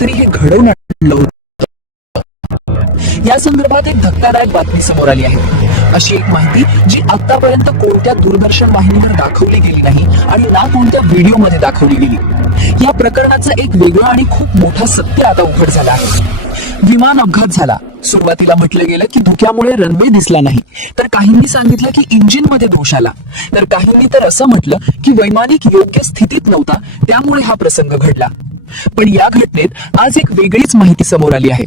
तरी हे घडवून आणलं होतं. या संदर्भात एक धक्कादायक बातमी समोर आली आहे. अशी एक माहिती जी आतापर्यंत कोणत्या दूरदर्शन वाहिनीवर दाखवली गेली नाही आणि ना कोणत्या व्हिडिओमध्ये दाखवली गेली. या प्रकरणाचं एक वेगळं आणि खूप मोठं सत्य आता उघड झालं आहे. विमान अपघात झाला. सुरुवातीला म्हटलं गेलं की धुक्यामुळे रनवे दिसला नाही. तर काहींनी सांगितलं की इंजिनमध्ये दोष आला. तर काहींनी तर असं म्हटलं की वैमानिक योग्य स्थितीत नव्हता त्यामुळे हा प्रसंग घडला. पण या घटनेत आज एक वेगळीच माहिती समोर आली आहे.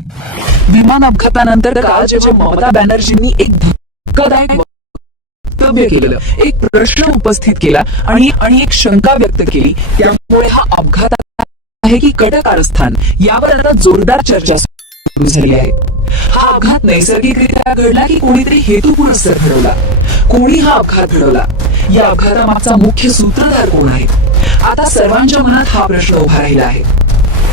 विमान अपघातानंतर काल जेव्हा ममता बॅनर्जींनी एक धक्कादायक वक्तव्य केलं एक प्रश्न उपस्थित केला आणि आणि एक शंका व्यक्त केली त्यामुळे हा अपघात आहे की कट कारस्थान यावर आता जोरदार चर्चा सुरू झाली आहे. हा अपघात नैसर्गिकरित्या घडला की कोणीतरी हेतुपुरस्सर घडवला कोणी हा अपघात घडवला? या अपघातामागचा मुख्य सूत्रधार कोण आहे आता सर्वांच्या मनात हा प्रश्न उभा राहिला आहे.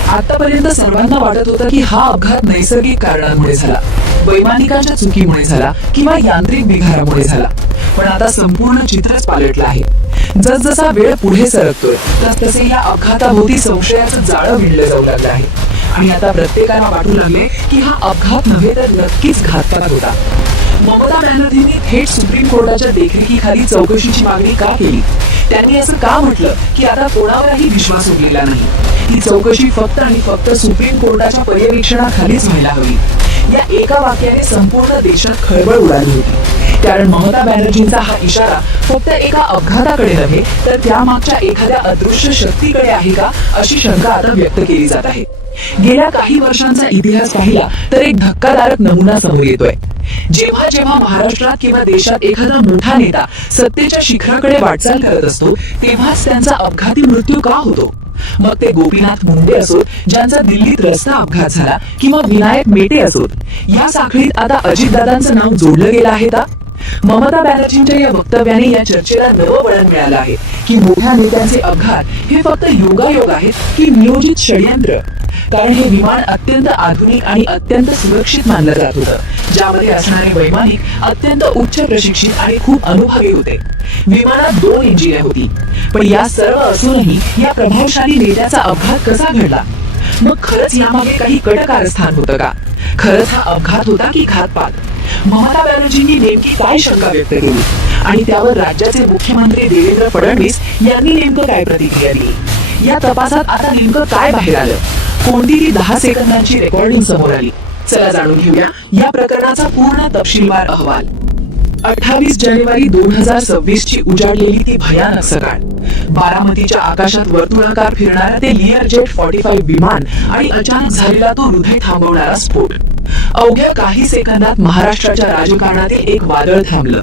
आतापर्यंत सर्वांना वाटत होतं की हा अपघात नैसर्गिक कारणांमुळे झाला. वैमानिकाच्या चुकीमुळे झाला किंवा यांत्रिक बिघारामुळे झाला. पण आता संपूर्ण चित्रच पालटलं आहे. जसजसा वेळ पुढे सरकतोय तसतसे या अपघाताभोवती संशयाचं जाळं विणलं जाऊ लागलं आहे. आणि आता प्रत्येकाला वाटू लागले की हा अपघात नव्हे तर नक्कीच घातपात होता. ममता बॅनर्जींनी थेट सुप्रीम कोर्टाच्या देखरेखीखाली चौकशीची मागणी का केली? त्यांनी असं का म्हटलं? की आता कोणावरही विश्वास उरलेला नाही. ही चौकशी फक्त आणि फक्त सुप्रीम कोर्टाच्या पर्यवेक्षणाखालीच व्हायला हवी. या एका वाक्याने संपूर्ण देशात खळबळ उडाली होती. कारण ममता बॅनर्जींचा हा इशारा फक्त एका अपघाताकडे नव्हे तर त्यामागच्या एखाद्या अदृश्य शक्तीकडे आहे का अशी शंका आता व्यक्त केली जात आहे. गेल्या काही वर्षांचा इतिहास पाहिला तर एक धक्कादायक नमुना समोर येतोय. जेव्हा जेव्हा महाराष्ट्रात किंवा देशात एखादा मोठा नेता सत्तेच्या शिखराकडे वाटचाल करत असतो तेव्हाच त्यांचा अपघाती मृत्यू का होतो? मग ते गोपीनाथ मुंडे असोत ज्यांचा दिल्लीत रस्ता अपघात झाला किंवा विनायक मेटे असोत. या साखळीत आता अजितदादांचं नाव जोडलं गेलं आहे का? ममता बॅनर्जींच्या या वक्तव्याने या चर्चेला नवं वळण मिळालं आहे की मोठ्या नेत्यांचे अपघात हे फक्त योगायोग आहेत की नियोजित षडयंत्र? कारण हे विमान अत्यंत आधुनिक आणि अत्यंत सुरक्षित मानलं जात होतं. ज्यामध्ये असणारे वैमानिक अत्यंत उच्च प्रशिक्षित आणि खूप अनुभवी होते. विमानात दोन इंजिने होती. पण या सर्व असूनही या प्रभावशाली नेत्याचा अपघात कसा घडला? मग खरंच यामागे काही कटकारस्थान होतं का? खरंच हा अपघात होता की घातपात? ममता बॅनर्जींनी नेमकी काय शंका व्यक्त केली? आणि त्यावर राज्याचे मुख्यमंत्री देवेंद्र फडणवीस यांनी नेमकं काय प्रतिक्रिया दिली? या तपासात आता नेमकं काय बाहेर आलं? कोणतीही दहा सेकंदांची रेकॉर्डिंग समोर आली. चला जाणून घेऊया या प्रकरणाचा पूर्ण तपशीलवार अहवाल. अठ्ठावीस जानेवारी दोन हजार सव्वीस ची उजाडलेली ती भयानक सकाळ. बारामतीच्या आकाशात वर्तुळाकार फिरणारा ते लिअर जेट फॉर्टी फाईव्ह विमान आणि अचानक झालेला तो हृदय थांबवणारा स्फोट. अवघ्या काही सेकंदात महाराष्ट्राच्या राजकारणातील एक वादळ थांबलं.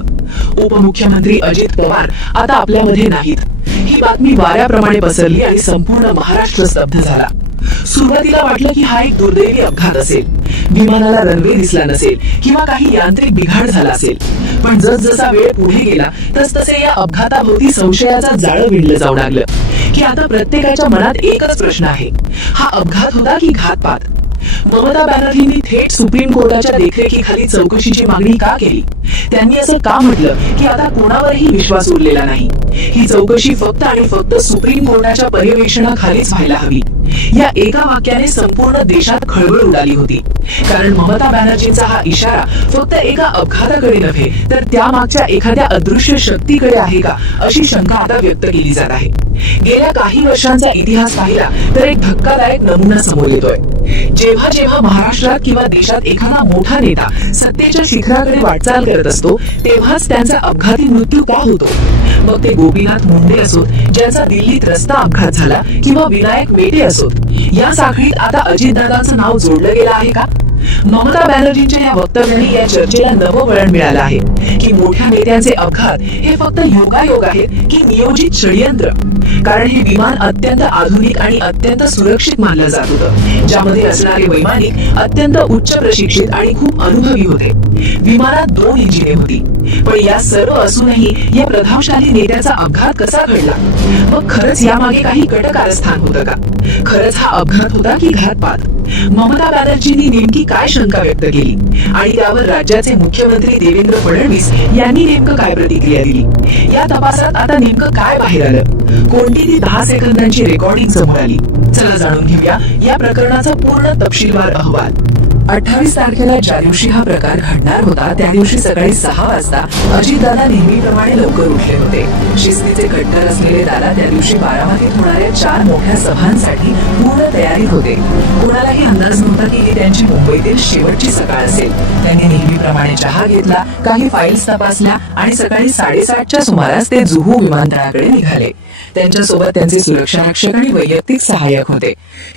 उपमुख्यमंत्री अजित पवार आता आपल्यामध्ये नाहीत. ही बातमी वाऱ्याप्रमाणे पसरली आणि संपूर्ण महाराष्ट्र स्तब्ध झाला. सुरुवातीला वाटलं की हा एक दुर्दैवी अपघात असेल. विमानाला रनवे दिसला नसेल किंवा काही यांत्रिक बिघाड झाला असेल. पण जसजसा वेळ पुढे गेला तसतसे या अपघाताभोवती संशयाचा जाळं विणलं जाऊ लागलं. की आता प्रत्येकाच्या मनात एकच प्रश्न आहे. हा अपघात होता की घातपात? ममता बॅनर्जींनी थेट सुप्रीम कोर्टाच्या देखरेखीखाली चौकशीची मागणी का केली? त्यांनी असं का म्हटलं की आता कोणावरही विश्वास उरलेला नाही? ही चौकशी फक्त आणि फक्त सुप्रीम कोर्टाच्या पर्यवेक्षणाखालीच व्हायला हवी. या एका वाक्याने संपूर्ण देशात खळबळ उडाली होती. कारण ममता बॅनर्जींचा हा इशारा फक्त एका अपघाताकडे नव्हे तर त्यामागच्या एखाद्या अदृश्य शक्तीकडे आहे का अशी शंका आता व्यक्त केली जात आहे. गेल्या काही वर्षांचा इतिहास पाहिला तर एक धक्कादायक नमुना समोर येतोय. जेव्हा जेव्हा महाराष्ट्रात किंवा देशात एखादा मोठा नेता सत्तेच्या शिखराकडे वाटचाल करत असतो तेव्हाच त्यांचा अपघाती मृत्यू का होतो? मग ते गोपीनाथ मुंडे असोत ज्यांचा दिल्लीत रस्ता अपघात झाला किंवा विनायक मेटे असोत. या साखळीत आता अजितदादांचं नाव जोडलं गेलं आहे का? ममता बॅनर्जींच्या या वक्तव्याने या चर्चेला नवं वळण मिळालं आहे. की मोठ्या नेत्यांचे अपघात हे फक्त योगायोग आहेत की नियोजित षडयंत्र? कारण हे विमान अत्यंत आधुनिक आणि अत्यंत सुरक्षित मानलं जात होतं. ज्यामध्ये असणारे वैमानिक अत्यंत उच्च प्रशिक्षित आणि खूप अनुभवी होते. विमानात दोन इंजिने होती. पण या सर्व असूनही या प्रभावशाली नेत्याचा अपघात कसा घडला? मग खरंच यामागे काही कटकारस्थान होतं का? खरंच हा अपघात होता की घातपात? ममता बॅनर्जींनी नेमकी काय शंका व्यक्त केली? आणि त्यावर राज्याचे मुख्यमंत्री देवेंद्र फडणवीस यांनी नेमकं काय प्रतिक्रिया दिली? या तपासात आता नेमकं काय बाहेर आलं? कोणती ती दहा सेकंदांची रेकॉर्डिंग समोर आली? चला जाणून घेऊया या प्रकरणाचा पूर्ण तपशीलवार अहवाल. अठ्ठावीस तारखेला ज्या दिवशी हा प्रकार घडणार होता त्या दिवशी सकाळी सहा वाजता अजितदादा नेहमीप्रमाणे लवकर उठले होते. शिस्तीचे कट्टर असलेले दादा त्या दिवशी बारामतीत होणाऱ्या चार मोठ्या सभांसाठी पूर्ण तयारीत होते. कोणालाही अंदाज नव्हता की ही त्यांची मुंबईतील शेवटची सकाळ असेल. त्यांनी नेहमीप्रमाणे चहा घेतला काही फाईल्स तपासल्या आणि सकाळी साडेसातच्या सुमारास ते जुहू विमानतळाकडे निघाले. त्यांच्यासोबत त्यांचे सुरक्षा रक्षक आणि वैयक्तिक सहाय्यक होते.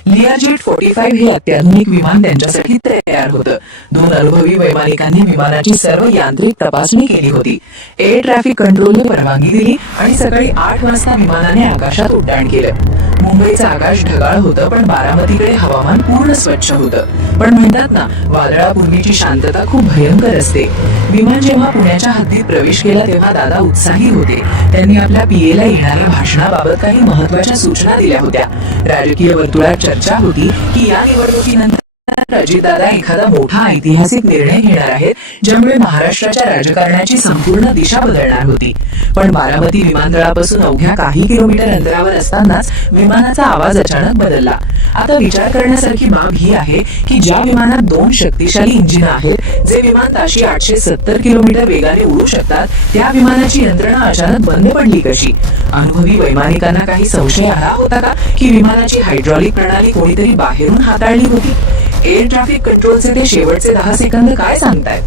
लियाजेट फोर्टी फाईव्ह हे अत्याधुनिक विमान त्यांच्यासाठी तयार तयार होतं. दोन अनुभवी वैमानिकांनी विमानाची सर्व यांत्रिक तपासणी केली होती. एअर ट्रॅफिक कंट्रोलने परवानगी दिली आणि सकाळी आठ वाजता विमानाने आकाशात उड्डाण केलं. मुंबईचं आकाश ढगाळ होतं पण बारामतीकडे हवामान पूर्ण स्वच्छ होतं. पण म्हणतात ना वादळापूर्वीची शांतता खूप भयंकर असते. विमान जेव्हा पुण्याच्या हद्दीत प्रवेश केला तेव्हा दादा उत्साही होते. त्यांनी आपल्या पीएला येणाऱ्या भाषणाबाबत काही महत्त्वाच्या सूचना दिल्या होत्या. राजकीय वर्तुळात चर्चा होती की या निवडणुकीनंतर अजितदादा एखादा मोठा ऐतिहासिक निर्णय घेणार आहेत ज्यामुळे महाराष्ट्राच्या राजकारणाची संपूर्ण दिशा बदलणार होती. पण बारामती विमानतळापासून अवघ्या काही किलोमीटर अंतरावर असतानाच विमानाचा आवाज अचानक बदलला. आता विचार करण्यासारखी बाब ही आहे की ज्या विमानात दोन शक्तिशाली इंजिन आहेत जे विमान ताशी आठशे सत्तर किलोमीटर वेगाने उडू शकतात त्या विमानाची यंत्रणा अचानक बंद पडली कशी? अनुभवी वैमानिकांना काही संशय आला होता का की विमानाची हायड्रॉलिक प्रणाली कोणीतरी बाहेरून हाताळली होती? एअर ट्रॅफिक कंट्रोलचे ते शेवटचे दहा सेकंद काय सांगतायत?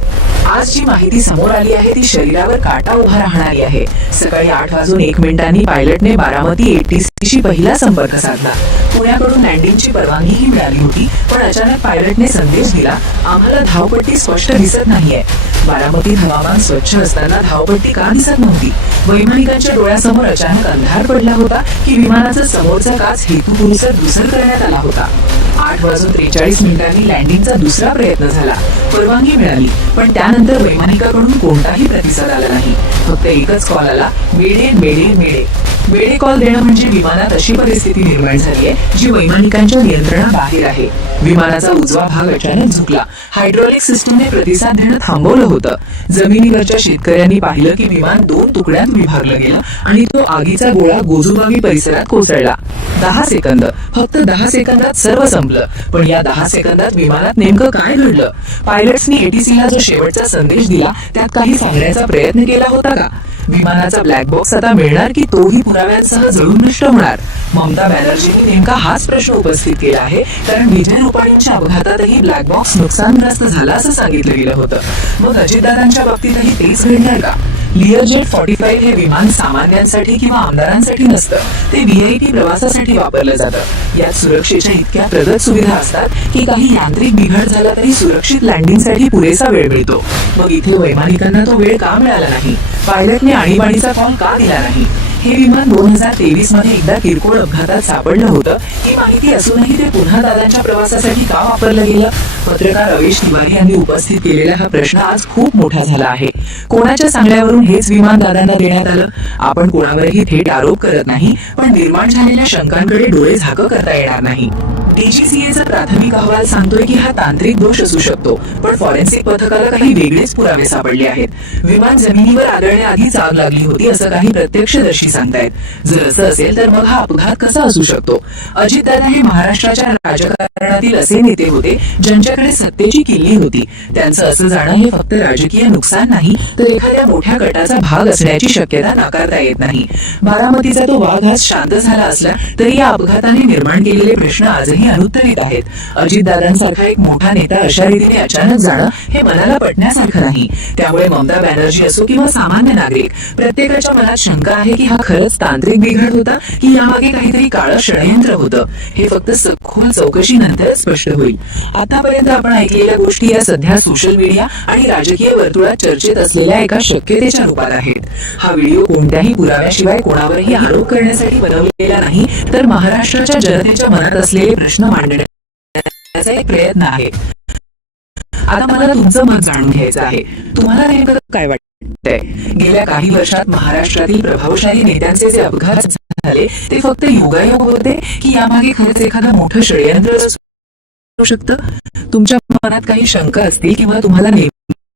आज जी माहिती समोर आली आहे ती शरीरावर काटा उभा राहणारी आहे. सकाळी आठ वाजून एक मिनिटांनी पायलटने बारामती एटीसीशी पहिला संपर्क साधला. पुण्याकडून लँडिंगची परवानगीही मिळाली होती पण अचानक पायलटने संदेश दिला आम्हाला धावपट्टी स्पष्ट दिसत नाहीये. बारामतीत हवामान स्वच्छ असताना धावपट्टी का दिसत नव्हती? वैमानिकांच्या डोळ्यासमोर अचानक अंधार पडला होता की विमानाचा समोरचा काच हेतुपुरसर दुसर करण्यात आला होता? आठ वाजून त्रेचाळीस मिनिटांनी लँडिंगचा दुसरा प्रयत्न झाला. परवानगी मिळाली पण त्यानंतर वैमानिकाकडून कोणताही प्रतिसाद आला नाही. फक्त एकच कॉल आला मेडे मेडे मेडे मेडे कॉल देणं म्हणजे विमानात अशी परिस्थिती निर्माण झाली आहे जी वैमानिकांच्या नियंत्रणाबाहेर आहे. विमानाचा उजवा भाग अचानक झुकला. हायड्रॉलिक सिस्टीमने प्रतिसाद देणं थांबवलं होतं. जमिनीवरच्या शेतकऱ्यांनी पाहिलं की विमान दोन तुकड्यात विभागलं गेलं आणि तो आगीचा गोळा गोजूबागी परिसरात कोसळला. दहा सेकंद. फक्त दहा सेकंदात सर्व संपलं. पण या दहा सेकंदात विमानात नेमकं काय घडलं? पायलट्सनी एटीसीला जो शेवटचा संदेश दिला त्यात काही सांगण्याचा प्रयत्न केला होता का? विमानाचा ब्लॅक बॉक्स आता मिळणार की तोही पुराव्यांसह जळून नष्ट होणार? ममता बॅनर्जींनी नेमका हाच प्रश्न उपस्थित केला आहे. कारण विजय रुपाणींच्या अपघातातही ब्लॅक बॉक्स नुकसानग्रस्त झाला असं सांगितलं गेलं होतं. मग अजितदादांच्या बाबतीतही तेच घडणार का? लिअरजेट फॉर्टी फाईव्ह हे विमान सामान्यांसाठी किंवा आमदारांसाठी नसतं. ते व्हीआयपी प्रवासासाठी वापरलं जातं. यात सुरक्षेच्या इतक्या प्रगत सुविधा असतात की काही यांत्रिक बिघाड झाला तरी सुरक्षित लँडिंगसाठी पुरेसा वेळ मिळतो. मग इथे वैमानिकांना तो वेळ का मिळाला नाही? पायलटने आणीबाणीचा कॉल का दिला नाही? हे विमान दोन हजार तेवीसमध्ये एकदा किरकोळ अपघातात सापडलं होतं. ही माहिती असूनही ते पुन्हा दादांच्या प्रवासासाठी का वापरलं गेलं? पत्रकार रवेश तिवारी यांनी उपस्थित केलेला हा प्रश्न आज खूप मोठा झाला आहे. कोणाच्या सांगण्यावरून हेच विमान दादांना देण्यात आलं? आपण कोणावरही थेट आरोप करत नाही पण निर्माण झालेल्या शंकांकडे डोळे झाकं करता येणार नाही. डीजीसीएचा प्राथमिक अहवाल सांगतोय की हा तांत्रिक दोष असू शकतो पण फॉरेन्सिक पथकाला काही वेगळेच पुरावे सापडले आहेत. विमान जमिनीवर आदळण्याआधीच आग लागली होती असं काही प्रत्यक्षदर्शी सांगतायत. जर असं असेल तर मग हा अपघात कसा असू शकतो? अजितदादा हे महाराष्ट्राच्या राजकारण राजकारणातील असे नेते होते ज्यांच्याकडे सत्तेची किल्ली होती. त्यांचं असं जाणं हे फक्त राजकीय नुकसान नाही तर एखाद्या मोठ्या गटाचा भाग असण्याची शक्यता नाकारता येत नाही. बारामतीचा तो वाघ आज शांत झाला असला तरी या अपघाताने निर्माण केलेले प्रश्न आजही अनुत्तरित आहेत. अजितदादांसारखा एक मोठा नेता अशा रीतीने अचानक जाणं हे मनाला पटण्यासारखं नाही. त्यामुळे ममता बॅनर्जी असो किंवा सामान्य नागरिक प्रत्येकाच्या मनात शंका आहे की हा खरंच तांत्रिक बिघड होता की यामागे काहीतरी काळं षडयंत्र होतं. हे फक्त सखोल चौकशीनंतरच स्पष्ट होईल. आतापर्यंत आपण ऐकलेल्या गोष्टी या सध्या सोशल मीडिया आणि राजकीय वर्तुळात चर्चेत असलेल्या एका शक्यतेच्या रूपात आहेत. हा व्हिडिओ कोणत्याही पुराव्याशिवाय कोणावरही आरोप करण्यासाठी बनवलेला नाही तर महाराष्ट्राच्या जनतेच्या मनात असलेले प्रश्न मांडण्याचा एक प्रयत्न आहे. आता मला तुमचं मत जाणून घ्यायचं आहे. तुम्हाला नेमकं काय वाटतंय? गेल्या काही वर्षात महाराष्ट्रातील प्रभावशाली नेत्यांचे जे अपघात झाले ते फक्त योगायोग होते की यामागे खरंच एखादं मोठं षडयंत्र शकतं? तुमच्या मनात काही शंका असतील किंवा तुम्हाला नेहमी